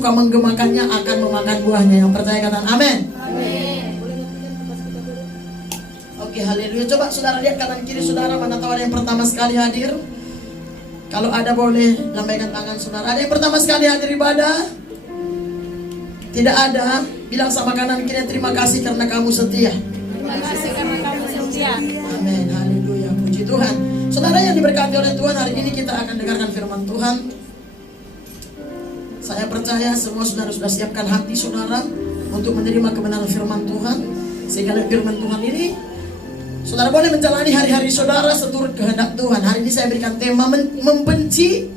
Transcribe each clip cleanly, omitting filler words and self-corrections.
suka menggemakannya akan memakan buahnya. Yang percaya katakan amin. Amin. Oke, haleluya. Coba saudara lihat kanan kiri saudara, mana tahu ada yang pertama sekali hadir. Kalau ada boleh lambaikan tangan saudara. Ada yang pertama sekali hadir ibadah? Tidak ada? Bilang sama kanan kiri, terima kasih karena kamu setia. Terima kasih karena kamu setia. Amin, haleluya, puji Tuhan. Saudara yang diberkati oleh Tuhan, hari ini kita akan dengarkan firman Tuhan. Saya percaya semua saudara sudah siapkan hati saudara untuk menerima kebenaran firman Tuhan. Sehingga firman Tuhan ini saudara boleh menjalani hari-hari saudara seturut kehendak Tuhan. Hari ini saya berikan tema membenci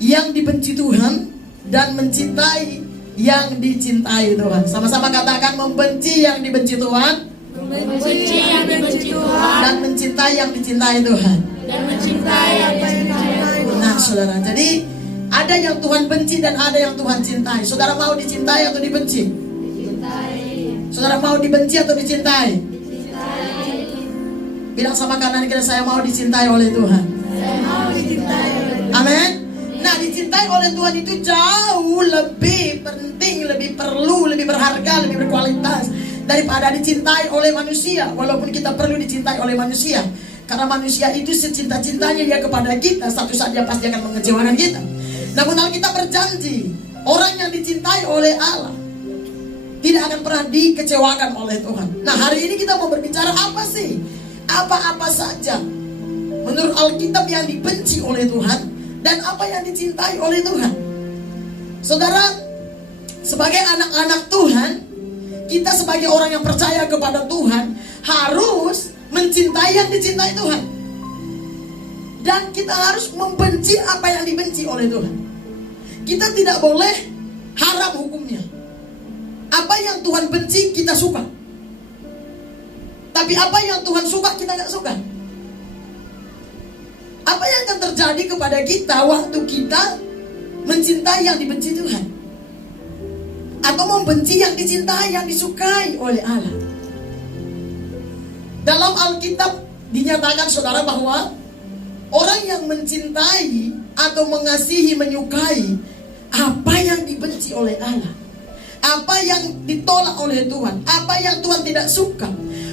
yang dibenci Tuhan dan mencintai yang dicintai Tuhan. Sama-sama katakan membenci yang dibenci Tuhan, Membenci yang dibenci Tuhan, dan mencintai yang dicintai Tuhan. dan mencintai yang dicintai Tuhan. Nah saudara, jadi ada yang Tuhan benci dan ada yang Tuhan cintai. Saudara mau dicintai atau dibenci? Saudara mau dibenci atau dicintai? Bilang sama kanan kiri, saya mau dicintai oleh Tuhan. Saya mau dicintai oleh Tuhan. Amin. Nah, dicintai oleh Tuhan itu jauh lebih penting, lebih perlu, lebih berharga, lebih berkualitas daripada dicintai oleh manusia. Walaupun kita perlu dicintai oleh manusia, karena manusia itu secinta-cintanya dia kepada kita, satu saat dia pasti akan mengecewakan kita. Namun Alkitab berjanji, orang yang dicintai oleh Allah tidak akan pernah dikecewakan oleh Tuhan. Nah, hari ini kita mau berbicara apa sih? Apa-apa saja menurut Alkitab yang dibenci oleh Tuhan dan apa yang dicintai oleh Tuhan. Saudara, sebagai anak-anak Tuhan, kita sebagai orang yang percaya kepada Tuhan harus mencintai yang dicintai Tuhan. Dan kita harus membenci apa yang dibenci oleh Tuhan. Kita tidak boleh haram hukumnya. Apa yang Tuhan benci kita suka. Tapi apa yang Tuhan suka kita gak suka. Apa yang akan terjadi kepada kita waktu kita mencintai yang dibenci Tuhan, atau membenci yang dicintai, yang disukai oleh Allah? Dalam Alkitab dinyatakan saudara bahwa orang yang mencintai atau mengasihi, menyukai apa yang dibenci oleh Allah, apa yang ditolak oleh Tuhan, apa yang Tuhan tidak suka,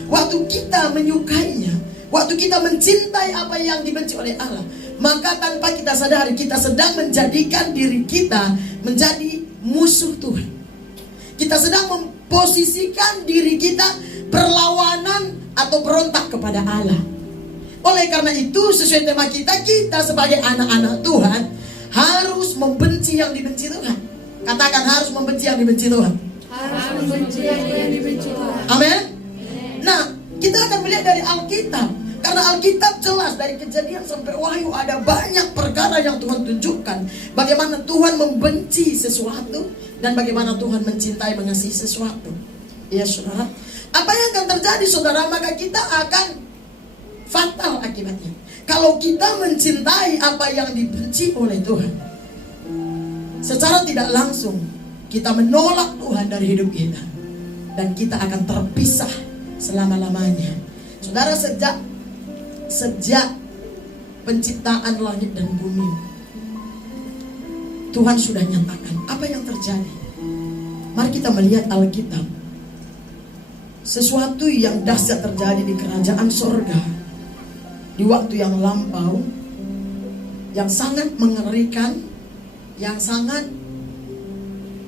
waktu kita menyukainya, waktu kita mencintai apa yang dibenci oleh Allah, maka tanpa kita sadari kita sedang menjadikan diri kita menjadi musuh Tuhan. Kita sedang memposisikan diri kita berlawanan atau berontak kepada Allah. Oleh karena itu, sesuai tema kita sebagai anak-anak Tuhan harus membenci yang dibenci Tuhan. Katakan harus membenci yang dibenci Tuhan. Harus membenci yang dibenci Tuhan. Amin. Nah, kita akan melihat dari Alkitab. Karena Alkitab jelas dari Kejadian sampai Wahyu ada banyak perkara yang Tuhan tunjukkan. Bagaimana Tuhan membenci sesuatu dan bagaimana Tuhan mencintai, mengasihi sesuatu. Ya saudara, apa yang akan terjadi saudara? Maka kita akan fatal akibatnya. Kalau kita mencintai apa yang dibenci oleh Tuhan, secara tidak langsung kita menolak Tuhan dari hidup kita, dan kita akan terpisah selama-lamanya. Saudara, sejak penciptaan langit dan bumi, Tuhan sudah nyatakan apa yang terjadi. Mari kita melihat Alkitab. Sesuatu yang dahsyat terjadi di kerajaan sorga di waktu yang lampau, yang sangat mengerikan, yang sangat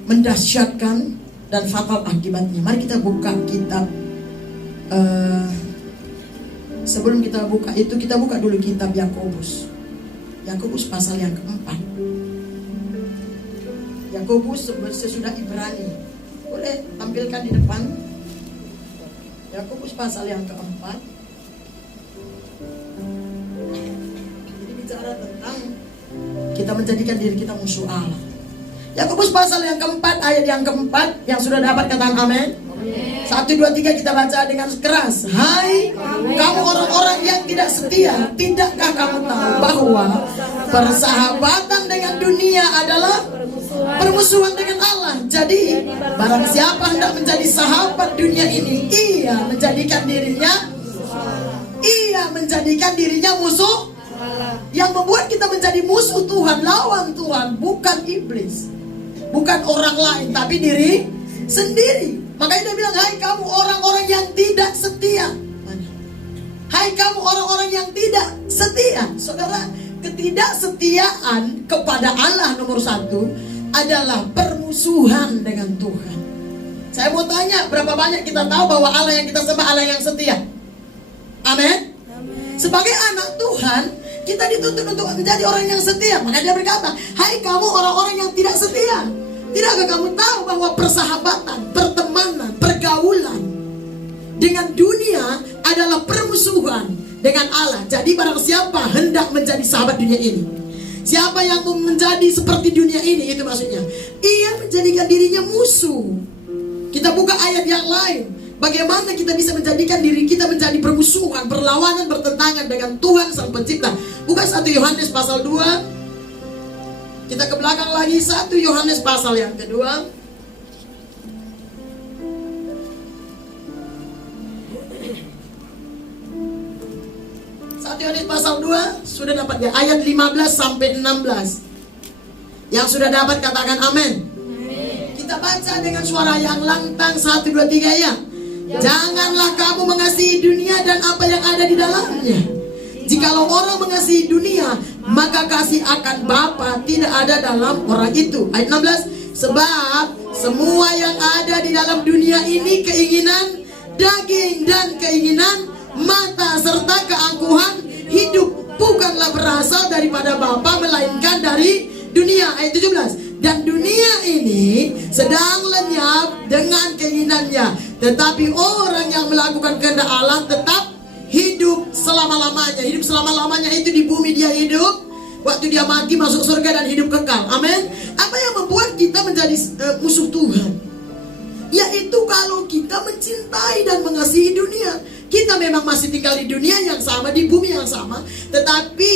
mendahsyatkan dan fatal akibatnya. Mari kita buka kitab. Sebelum kita buka itu, kita buka dulu kitab Yakobus. Yakobus pasal yang keempat. Yakobus sesudah Ibrani. Boleh tampilkan di depan. Yakobus pasal yang keempat. Ini bicara tentang kita menjadikan diri kita musuh Allah. Yakobus pasal yang keempat, ayat yang keempat. Yang sudah dapat katakan amin. 1, 2, 3 kita baca dengan keras. Hai kamu orang-orang yang tidak setia, tidakkah kamu tahu bahwa persahabatan dengan dunia adalah permusuhan dengan Allah? Jadi barang siapa hendak menjadi sahabat dunia ini, ia menjadikan dirinya musuh. Yang membuat kita menjadi musuh Tuhan, lawan Tuhan, bukan iblis. Bukan orang lain, tapi diri sendiri. Makanya dia bilang, hai kamu orang-orang yang tidak setia. Hai kamu orang-orang yang tidak setia. Saudara, ketidaksetiaan kepada Allah nomor satu adalah permusuhan dengan Tuhan. Saya mau tanya, berapa banyak kita tahu bahwa Allah yang kita sembah Allah yang setia? Amin. Sebagai anak Tuhan, kita dituntut untuk menjadi orang yang setia. Maka dia berkata, hai kamu orang-orang yang tidak setia. Tidakkah kamu tahu bahwa persahabatan, pertemanan, pergaulan dengan dunia adalah permusuhan dengan Allah. Jadi barang siapa hendak menjadi sahabat dunia ini, siapa yang menjadi seperti dunia ini, itu maksudnya ia menjadikan dirinya musuh. Kita buka ayat yang lain. Bagaimana kita bisa menjadikan diri kita menjadi permusuhan, berlawanan, bertentangan dengan Tuhan Sang Pencipta. Buka 1 Yohanes pasal 2. Kita ke belakang lagi, 1 Yohanes pasal yang kedua. 1 Yohanes pasal 2. Sudah dapat ya, ayat 15 sampai 16. Yang sudah dapat katakan amin. Kita baca dengan suara yang lantang, 1, 2, 3 ya. Janganlah kamu mengasihi dunia dan apa yang ada di dalamnya. Jikalau orang mengasihi dunia, maka kasih akan Bapa tidak ada dalam orang itu. Ayat 16. Sebab semua yang ada di dalam dunia ini, keinginan daging dan keinginan mata serta keangkuhan hidup, bukanlah berasal daripada Bapa, melainkan dari dunia. Ayat 17. Dan dunia ini sedang lenyap dengan keinginannya, tetapi orang yang melakukan kehendak Allah tetap hidup selama-lamanya. Hidup selama-lamanya itu di bumi dia hidup, waktu dia mati masuk surga dan hidup kekal. Amin. Apa yang membuat kita menjadi musuh Tuhan? Yaitu kalau kita mencintai dan mengasihi dunia. Kita memang masih tinggal di dunia yang sama, di bumi yang sama, tetapi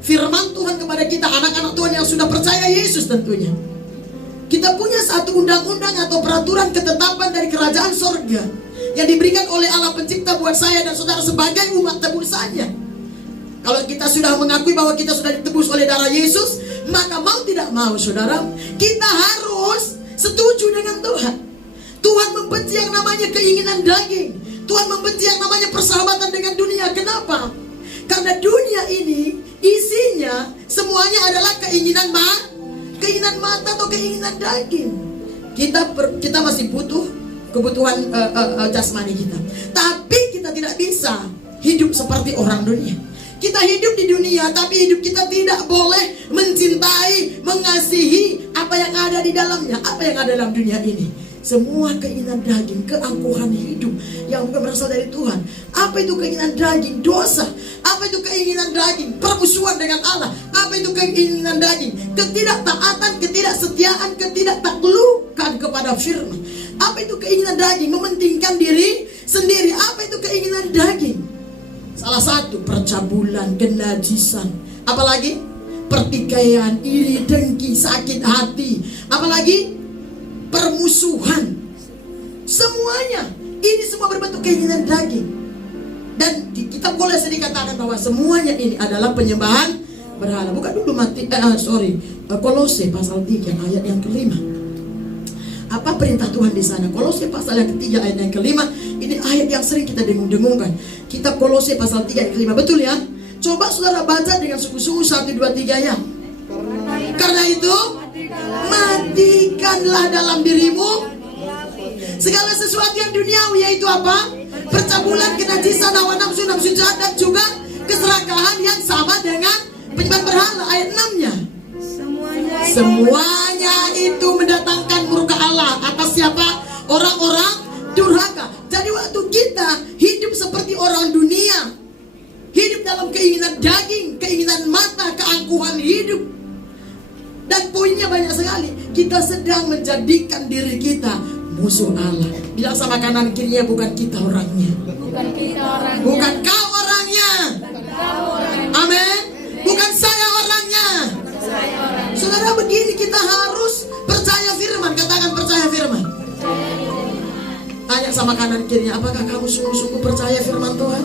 firman Tuhan kepada kita, anak-anak Tuhan yang sudah percaya Yesus tentunya, kita punya satu undang-undang atau peraturan ketetapan dari kerajaan sorga yang diberikan oleh Allah Pencipta buat saya dan saudara sebagai umat tebusannya. Kalau kita sudah mengakui bahwa kita sudah ditebus oleh darah Yesus, maka mau tidak mau saudara, kita harus setuju dengan Tuhan. Tuhan membenci yang namanya keinginan daging. Tuhan membenci yang namanya persahabatan dengan dunia. Kenapa? Karena dunia ini isinya semuanya adalah keinginan mata atau keinginan daging. Kita masih butuh kebutuhan jasmani kita, tapi kita tidak bisa hidup seperti orang dunia. Kita hidup di dunia, tapi hidup kita tidak boleh mencintai, mengasihi apa yang ada di dalamnya. Apa yang ada dalam dunia ini? Semua keinginan daging, keangkuhan hidup yang bukan berasal dari Tuhan. Apa itu keinginan daging? Dosa. Apa itu keinginan daging? Permusuhan dengan Allah. Apa itu keinginan daging? Ketidaktaatan, ketidaksetiaan, ketidaktaklukan kepada firman. Apa itu keinginan daging? Mementingkan diri sendiri. Apa itu keinginan daging? Salah satu percabulan, kenajisan. Apalagi? Pertikaian, iri, dengki, sakit hati. Apalagi? Permusuhan. Semuanya ini semua berbentuk keinginan daging. Dan di kitab Kolose dikatakan bahwa semuanya ini adalah penyembahan berhala. Buka dulu Kolose pasal 3 ayat yang kelima. Apa perintah Tuhan di sana? Kolose pasal yang ketiga ayat yang kelima. Ini ayat yang sering kita dengung-dengungkan. Kitab Kolose pasal 3 ayat kelima. Betul ya? Coba saudara baca dengan sungguh-sungguh 1, 2, 3 ya. Karena itu matikanlah dalam dirimu segala sesuatu yang duniawi, yaitu apa? Percabulan, kenajisan, hawa nafsu, nafsu jahat, dan juga keserakahan yang sama dengan penyembah berhala. Ayat 6-nya. Semuanya itu mendatangkan murka Allah atas siapa? Orang-orang durhaka. Jadi waktu kita hidup seperti orang dunia, hidup dalam keinginan daging, keinginan mata, keangkuhan hidup, dan poinnya banyak sekali, kita sedang menjadikan diri kita musuh Allah. Bilang sama kanan kirinya, bukan kita orangnya. Bukan kau orangnya. Amin. Bukan saya orangnya. Saudara, begini kita harus percaya firman. Katakan percaya firman. Tanya sama kanan kirinya, apakah kamu sungguh-sungguh percaya firman Tuhan?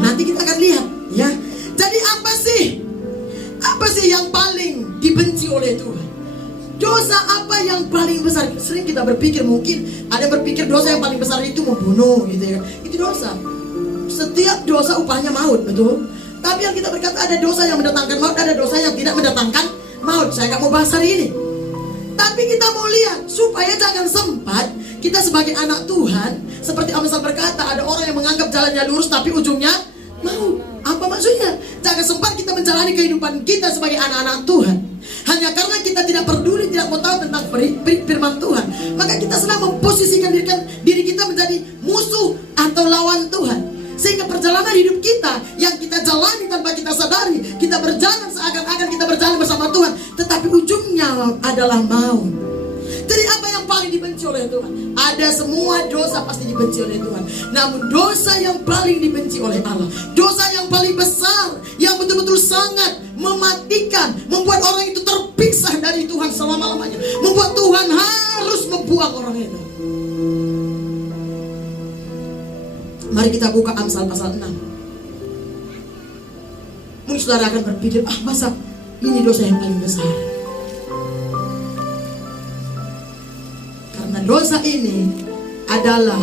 Nanti kita akan lihat ya. Jadi apa sih kasih yang paling dibenci oleh Tuhan? Dosa apa yang paling besar? Sering kita berpikir, mungkin ada yang berpikir dosa yang paling besar itu membunuh gitu ya. Itu dosa. Setiap dosa upahnya maut, betul? Tapi yang kita berkata ada dosa yang mendatangkan maut, ada dosa yang tidak mendatangkan maut. Saya nggak mau bahas hari ini. Tapi kita mau lihat supaya jangan sempat kita sebagai anak Tuhan, seperti Amsal berkata, ada orang yang menganggap jalannya lurus tapi ujungnya maut. Apa maksudnya? Jangan sempat kita menjalani kehidupan kita sebagai anak-anak Tuhan hanya karena kita tidak peduli, tidak mau tahu tentang firman Tuhan. Maka kita sedang memposisikan diri kita menjadi musuh atau lawan Tuhan. Sehingga perjalanan hidup kita yang kita jalani tanpa kita sadari, kita berjalan seakan-akan kita berjalan bersama Tuhan, tetapi ujungnya adalah maut. Jadi apa yang paling dibenci oleh Tuhan? Ada semua dosa pasti dibenci oleh Tuhan. Namun dosa yang paling dibenci oleh Allah, dosa yang paling besar, yang betul-betul sangat mematikan, membuat orang itu terpisah dari Tuhan selama-lamanya, membuat Tuhan harus membuang orang itu. Mari kita buka Amsal pasal 6. Mungkin saudara akan berpikir, masa ini dosa yang paling besar? Karena dosa ini adalah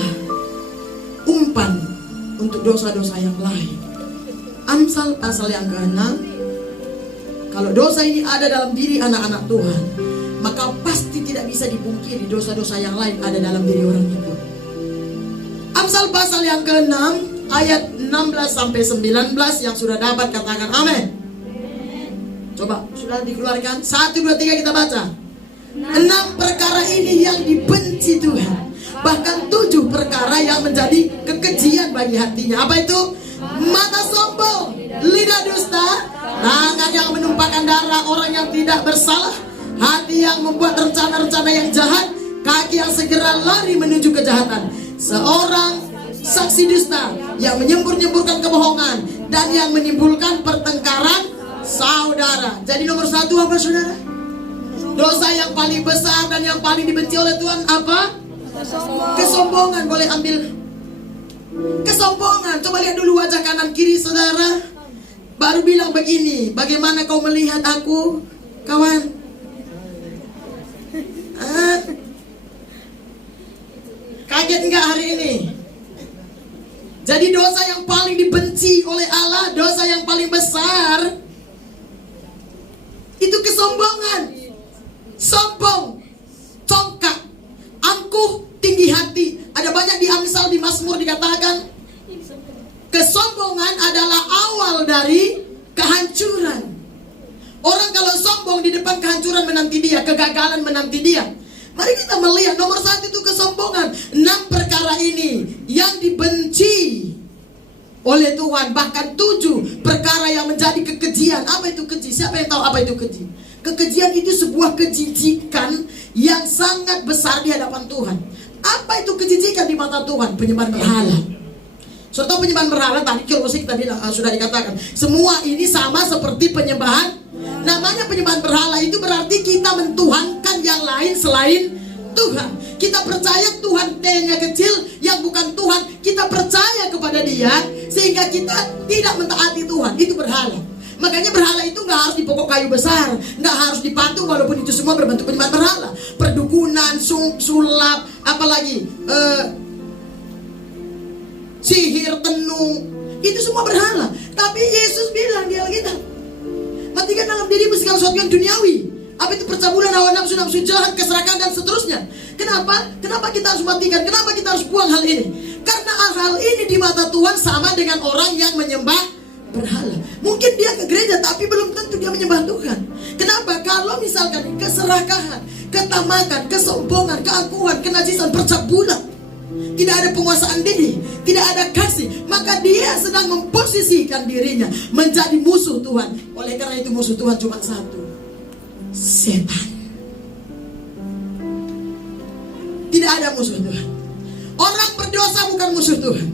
umpan untuk dosa-dosa yang lain. Amsal pasal yang ke-6. Kalau dosa ini ada dalam diri anak-anak Tuhan, maka pasti tidak bisa dipungkiri dosa-dosa yang lain ada dalam diri orang itu. Amsal pasal yang ke-6 ayat 16 sampai 19 yang sudah dapat katakan amin. Coba sudah dikeluarkan. 1, 2, 3 kita baca. 6 perkara ini yang dibenci Tuhan, bahkan 7 perkara yang menjadi kekejian bagi hatinya. Apa itu? Mata sombong, lidah dusta, tangan yang menumpahkan darah orang yang tidak bersalah, hati yang membuat rencana-rencana yang jahat, kaki yang segera lari menuju kejahatan, seorang saksi dusta yang menyembur-nyemburkan kebohongan dan yang menimbulkan pertengkaran saudara. Jadi nomor 1 apa saudara? Dosa yang paling besar dan yang paling dibenci oleh Tuhan apa? Kesombongan. Boleh ambil kesombongan. Coba lihat dulu wajah kanan kiri saudara. Baru bilang begini, bagaimana kau melihat aku, kawan? Kaget enggak hari ini? Jadi dosa yang paling dibenci oleh Allah, dosa yang paling besar, itu kesombongan. Sombong, congkak, angkuh, tinggi hati. Ada banyak di Amsal, di Mazmur dikatakan kesombongan adalah awal dari kehancuran. Orang kalau sombong di depan kehancuran menanti dia, kegagalan menanti dia. Mari kita melihat nomor 1 itu kesombongan. 6 perkara ini yang dibenci oleh Tuhan, bahkan 7 perkara yang menjadi kekejian. Apa itu keji? Siapa yang tahu apa itu keji? Kekejian itu sebuah kejijikan yang sangat besar di hadapan Tuhan. Apa itu kejijikan di mata Tuhan? Penyembahan berhala. Sudah tahu penyembahan berhala? Tadi Kolose tadi sudah dikatakan. Semua ini sama seperti penyembahan. Namanya penyembahan berhala itu berarti kita mentuhankan yang lain selain Tuhan. Kita percaya Tuhan T-nya kecil yang bukan Tuhan. Kita percaya kepada dia sehingga kita tidak mentaati Tuhan. Itu berhala. Makanya berhala itu nggak harus di pokok kayu besar, nggak harus di patung, walaupun itu semua berbentuk penyembahan berhala. Perdukunan, sulap, apalagi sihir, tenung, itu semua berhala. Tapi Yesus bilang di Alkitab, matikan dalam dirimu segala sesuatu yang duniawi. Apa itu percabulan, hawa nafsu, nafsu jahat, keserakahan dan seterusnya. Kenapa? Kenapa kita harus matikan? Kenapa kita harus buang hal ini? Karena hal ini di mata Tuhan sama dengan orang yang menyembah berhala. Mungkin dia ke gereja tapi belum tentu dia menyembah Tuhan. Kenapa? Kalau misalkan keserakahan, ketamakan, kesombongan, keangkuhan, kenajisan, percabulan, tidak ada penguasaan diri, tidak ada kasih, maka dia sedang memposisikan dirinya menjadi musuh Tuhan. Oleh karena itu musuh Tuhan cuma satu, setan. Tidak ada musuh Tuhan. Orang berdosa bukan musuh Tuhan.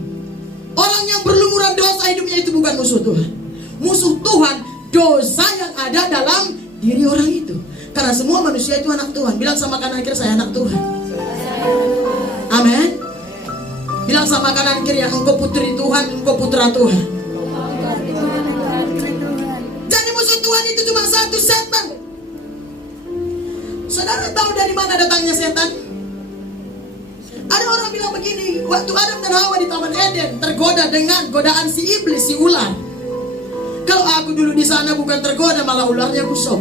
Orang yang berlumuran dosa hidupnya itu bukan musuh Tuhan. Musuh Tuhan dosa yang ada dalam diri orang itu. Karena semua manusia itu anak Tuhan. Bilang sama kanan kiri, saya anak Tuhan. Amin. Bilang sama kanan kiri, engkau putri Tuhan, engkau putra Tuhan. Jadi musuh Tuhan itu cuma satu, Saudara tahu dari mana datangnya setan? Ada orang bilang begini, waktu Adam dan Hawa di Taman Eden tergoda dengan godaan si iblis, si ular. Kalau aku dulu di sana bukan tergoda, malah ularnya busuk.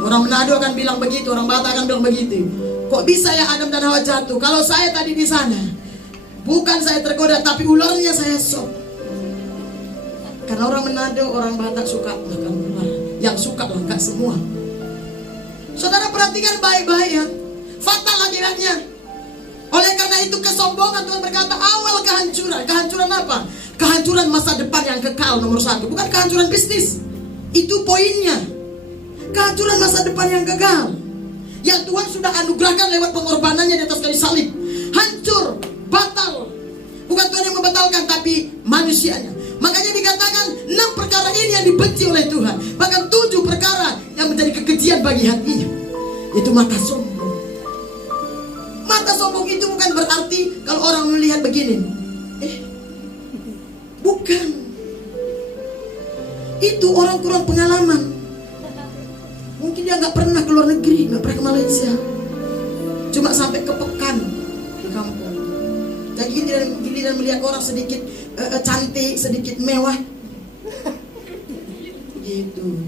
Orang Manado akan bilang begitu, orang Batak akan bilang begitu. Kok bisa ya Adam dan Hawa jatuh? Kalau saya tadi di sana, bukan saya tergoda, tapi ularnya saya sok. Karena orang Manado, orang Batak suka makan ular. Yang suka lengkap semua. Saudara perhatikan baik-baik ya. Fatal akibatnya. Oleh karena itu kesombongan, Tuhan berkata awal kehancuran. Kehancuran apa? Kehancuran masa depan yang kekal nomor 1. Bukan kehancuran bisnis. Itu poinnya. Kehancuran masa depan yang kekal, yang Tuhan sudah anugerahkan lewat pengorbanannya di atas kayu salib. Hancur, batal. Bukan Tuhan yang membatalkan, tapi manusianya. Makanya dikatakan 6 perkara ini yang dibenci oleh Tuhan. Bahkan 7 perkara yang menjadi kekejian bagi hatinya. Itu mata sombong. Mata sombong itu bukan berarti kalau orang melihat begini. Bukan. Itu orang kurang pengalaman. Mungkin dia nggak pernah ke luar negeri, nggak pernah ke Malaysia. Cuma sampai ke Pekan di kampung. Jadi giliran melihat orang sedikit cantik, sedikit mewah. Gitu.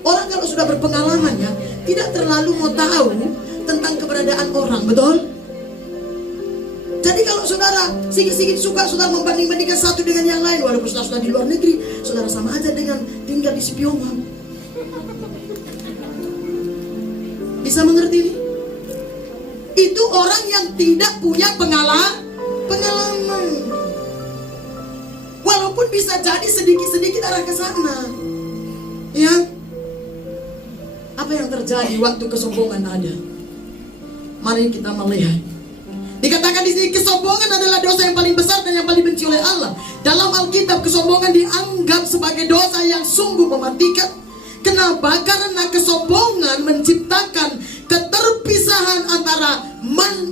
Orang kalau sudah berpengalaman ya, tidak terlalu mau tahu tentang keberadaan orang, betul? Jadi kalau saudara sedikit-sedikit suka saudara membanding-bandingkan satu dengan yang lain, walaupun saudara sudah di luar negeri, saudara sama aja dengan tinggal di Sipiongan. Bisa mengerti ini? Itu orang yang tidak punya pengalaman. Walaupun bisa jadi sedikit-sedikit arah ke sana. Ya. Apa yang terjadi waktu kesombongan ada? Mari kita melihat. Dikatakan di sini kesombongan adalah dosa yang paling besar dan yang paling benci oleh Allah. Dalam Alkitab kesombongan dianggap sebagai dosa yang sungguh mematikan. Kenapa? Karena kesombongan menciptakan keterpisahan antara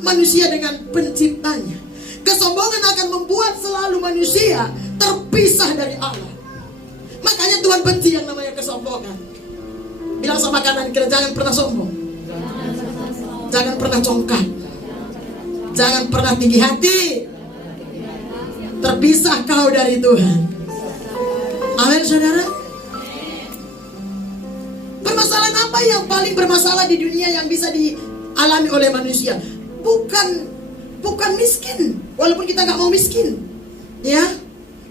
manusia dengan penciptanya. Kesombongan akan membuat selalu manusia terpisah dari Allah. Makanya Tuhan benci yang namanya kesombongan. Bilang sama kanan kiri, jangan pernah sombong. Jangan pernah congkak. Jangan pernah tinggi hati. Terpisah kau dari Tuhan. Amin saudara. Permasalahan apa yang paling bermasalah di dunia yang bisa dialami oleh manusia? Bukan miskin. Walaupun kita nggak mau miskin, ya.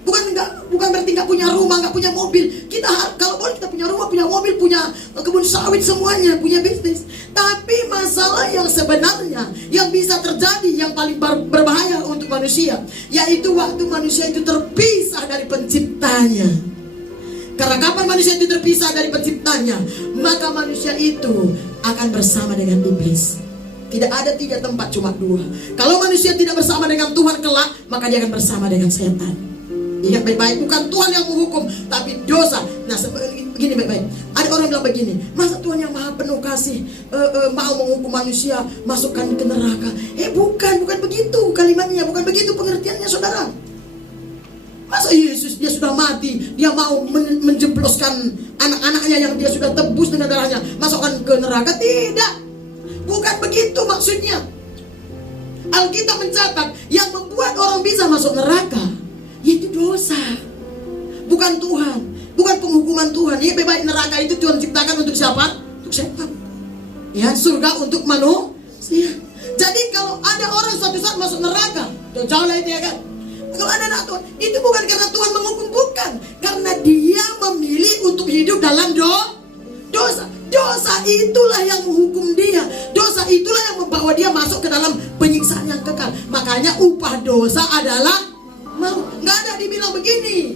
Bukan berarti nggak punya rumah, nggak punya mobil. Kita kalau boleh kita punya rumah, punya mobil, punya kebun sawit semuanya, punya bisnis. Tapi masalah yang sebenarnya yang bisa terjadi yang paling berbahaya untuk manusia, yaitu waktu manusia itu terpisah dari penciptanya. Karena kapan manusia itu terpisah dari penciptanya, maka manusia itu akan bersama dengan iblis. Tidak ada 3 tempat, cuma 2. Kalau manusia tidak bersama dengan Tuhan kelak, maka dia akan bersama dengan setan. Ingat baik-baik, bukan Tuhan yang menghukum, tapi dosa. Nah, begini baik-baik. Ada orang bilang begini, masa Tuhan yang maha penuh kasih mau menghukum manusia, masukkan ke neraka? Bukan begitu kalimatnya, bukan begitu pengertiannya saudara. Masa Yesus dia sudah mati, dia mau menjebloskan anak-anaknya yang dia sudah tebus dengan darahnya, masukkan ke neraka? Tidak. Bukan begitu maksudnya. Alkitab mencatat yang membuat orang bisa masuk neraka yaitu dosa, bukan Tuhan, bukan penghukuman Tuhan. Ya baik, neraka itu Tuhan ciptakan untuk siapa? Untuk setan. Ya, surga untuk manusia. Jadi kalau ada orang suatu saat masuk neraka, jauh lah itu ya kan. Kalau ada anak Tuhan, itu bukan karena Tuhan menghukum, bukan, karena dia memilih untuk hidup dalam dosa. Dosa itulah yang menghukum dia. Dosa itulah yang membawa dia masuk ke dalam penyiksaan yang kekal. Makanya upah dosa adalah mau. Nggak ada dibilang begini,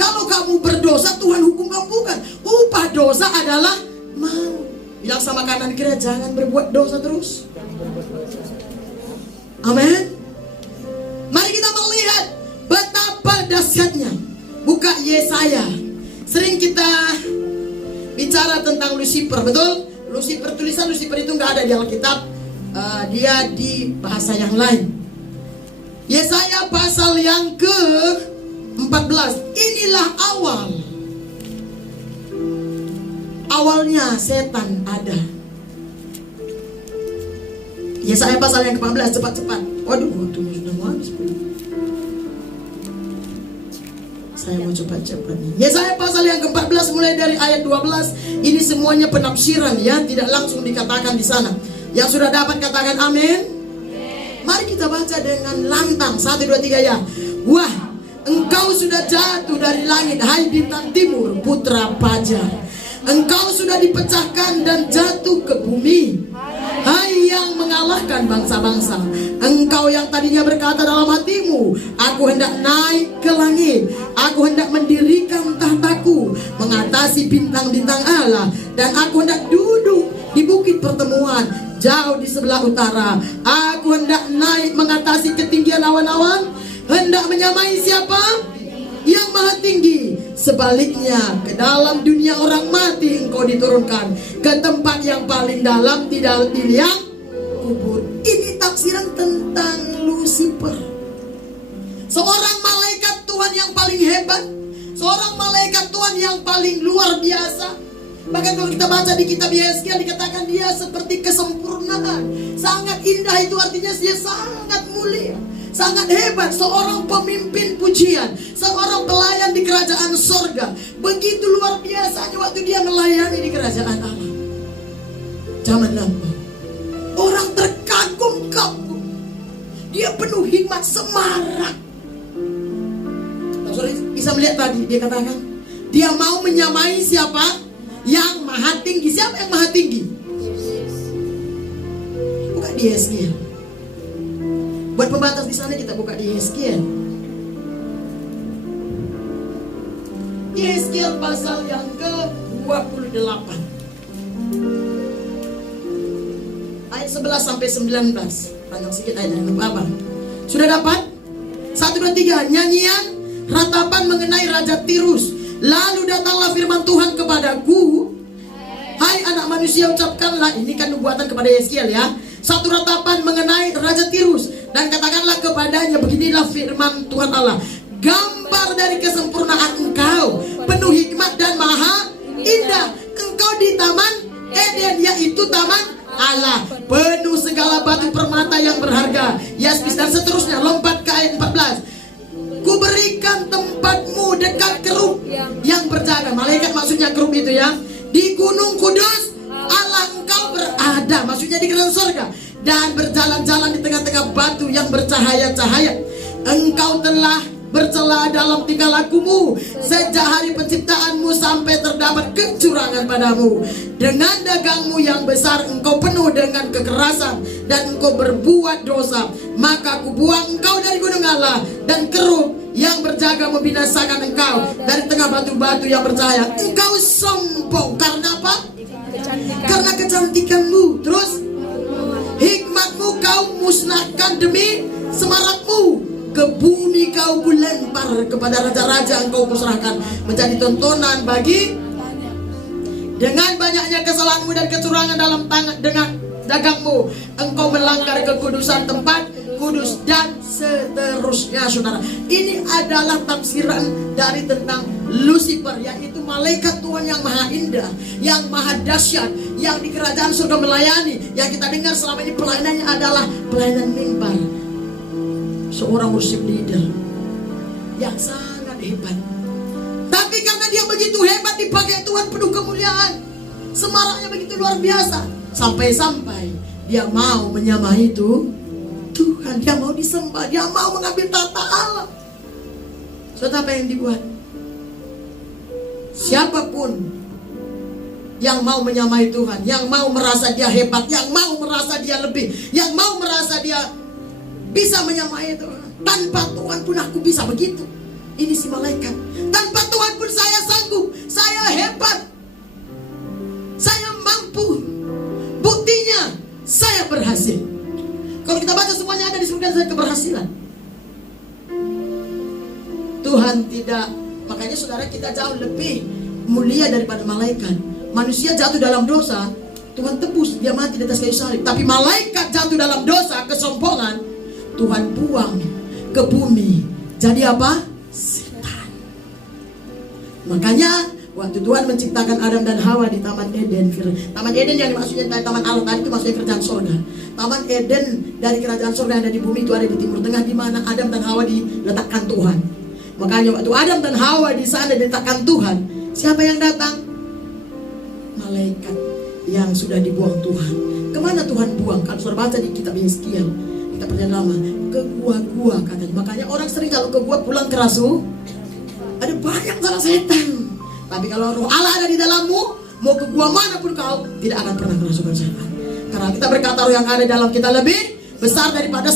kalau kamu berdosa Tuhan hukum kamu, bukan. Upah dosa adalah mau. Bilang sama kanan kiri, jangan berbuat dosa terus. Amin. Mari kita melihat betapa dahsyatnya. Buka Yesaya. Sering kita bicara tentang Lucifer, betul? Tulisan Lucifer itu nggak ada di Alkitab. Dia di bahasa yang lain. Yesaya pasal yang ke-14. Inilah awal awalnya setan ada. Yesaya pasal yang ke-14, cepat-cepat. Waduh, waktunya sudah mau habis. Saya mau cepat-cepat nih. Yesaya pasal yang ke-14 mulai dari ayat 12. Ini semuanya penafsiran ya, tidak langsung dikatakan di sana. Yang sudah dapat katakan amin. Mari kita baca dengan lantang. 1, 2, 3 ya. Wah, engkau sudah jatuh dari langit, hai bintang timur, putra fajar. Engkau sudah dipecahkan dan jatuh ke bumi, hai yang mengalahkan bangsa-bangsa. Engkau yang tadinya berkata dalam hatimu, aku hendak naik ke langit, aku hendak mendirikan tahtaku mengatasi bintang-bintang Allah, dan aku hendak duduk di bukit pertemuan jauh di sebelah utara. Aku hendak naik mengatasi ketinggian awan-awan, hendak menyamai siapa? Yang maha tinggi. Sebaliknya, ke dalam dunia orang mati engkau diturunkan, ke tempat yang paling dalam, tidak di liang kubur. Ini tafsiran tentang Lucifer, seorang malaikat Tuhan yang paling hebat, seorang malaikat Tuhan yang paling luar biasa. Bahkan kalau kita baca di kitab Yeskiel dikatakan dia seperti kesempurnaan. Sangat indah, itu artinya dia sangat mulia, sangat hebat, seorang pemimpin pujian, seorang pelayan di kerajaan sorga. Begitu luar biasanya waktu dia melayani di kerajaan Allah. Zaman lampau, orang terkagum-kagum. Dia penuh hikmat, semarak. Saudara bisa melihat tadi dia katakan, dia mau menyamai siapa? Yang maha tinggi. Siapa yang maha tinggi? Buka di Yeskiel. Buat pembatas di sana kita buka di Yeskiel. Yeskiel pasal yang ke-28. Ayat 11 sampai 19. Panjang sedikit ayatnya, enggak apa-apa. Sudah dapat? 1, 2, 3. Nyanyian ratapan mengenai Raja Tirus. Lalu datanglah firman Tuhan kepadaku, hai anak manusia, ucapkanlah. Ini kan nubuatan kepada Yeskiel ya. Satu ratapan mengenai Raja Tirus, dan katakanlah kepadanya, beginilah firman Tuhan Allah, gambar dari kesempurnaan engkau, penuh hikmat dan maha indah. Engkau di taman Eden, yaitu taman Allah, penuh segala batu permata yang berharga, yaspis dan seterusnya. Lompat ke ayat 14. Kuberikan tempatmu dekat kerub yang berjaga. Malaikat maksudnya kerub itu ya. Di gunung kudus Allah engkau berada, maksudnya di kerajaan surga, dan berjalan-jalan di tengah-tengah batu yang bercahaya-cahaya. Engkau telah bercela dalam tingkah lakumu sejak hari penciptaanmu sampai terdapat kecurangan padamu. Dengan dagangmu yang besar engkau penuh dengan kekerasan dan engkau berbuat dosa. Maka aku buang engkau dari gunung Allah, dan kerub yang berjaga membinasakan engkau dari tengah batu-batu yang bercahaya. Engkau sombong karena apa? Karena kecantikanmu. Terus hikmatmu kau musnahkan demi semarakmu. Ke bumi kau kulempar, kepada raja-raja engkau kuserahkan menjadi tontonan bagi. Dengan banyaknya kesalahanmu dan kecurangan dalam tangan dengan dagangmu, engkau melanggar kekudusan tempat kudus, dan seterusnya. Saudara, ini adalah tafsiran dari tentang Lucifer, yaitu malaikat Tuhan yang maha indah, yang maha dahsyat, yang di kerajaan surga melayani. Yang kita dengar selama ini pelayanannya adalah pelayanan mimbar. Seorang worship leader yang sangat hebat. Tapi karena dia begitu hebat, dipakai Tuhan penuh kemuliaan, semaraknya begitu luar biasa, sampai-sampai dia mau menyamai itu Tuhan. Dia mau disembah, dia mau mengambil tata Allah. Saudara, apa yang dibuat? Siapapun yang mau menyamai Tuhan, yang mau merasa dia hebat, yang mau merasa dia lebih, yang mau merasa dia bisa menyamai Tuhan. Tanpa Tuhan pun aku bisa begitu. Ini si malaikat. Tanpa Tuhan pun saya sanggup, saya hebat, saya mampu. Buktinya saya berhasil. Kalau kita baca semuanya ada disebutkan saya keberhasilan. Tuhan tidak. Makanya saudara, kita jauh lebih mulia daripada malaikat. Manusia jatuh dalam dosa, Tuhan tebus, dia mati di atas kayu salib. Tapi malaikat jatuh dalam dosa, kesombongan, Tuhan buang ke bumi. Jadi apa? Setan. Makanya Waktu Tuhan menciptakan Adam dan Hawa di Taman Eden. Taman Eden yang dimaksudnya Taman Allah tadi itu maksudnya kerajaan surga. Taman Eden dari kerajaan surga yang ada di bumi itu ada di timur tengah, di mana Adam dan Hawa diletakkan Tuhan. Makanya waktu Adam dan Hawa di sana diletakkan Tuhan, siapa yang datang? Malaikat yang sudah dibuang Tuhan. Kemana Tuhan buang? Kalau sudah baca di kitab Yeskiel, kitab Perjanjian Lama, ke gua-gua katanya. Makanya orang sering kalau ke gua pulang kerasu, ada banyak salah setan. Tapi kalau roh Allah ada di dalammu, mau ke gua manapun kau, tidak akan pernah kerasukan setan. Karena kita berkata roh yang ada dalam kita lebih besar daripada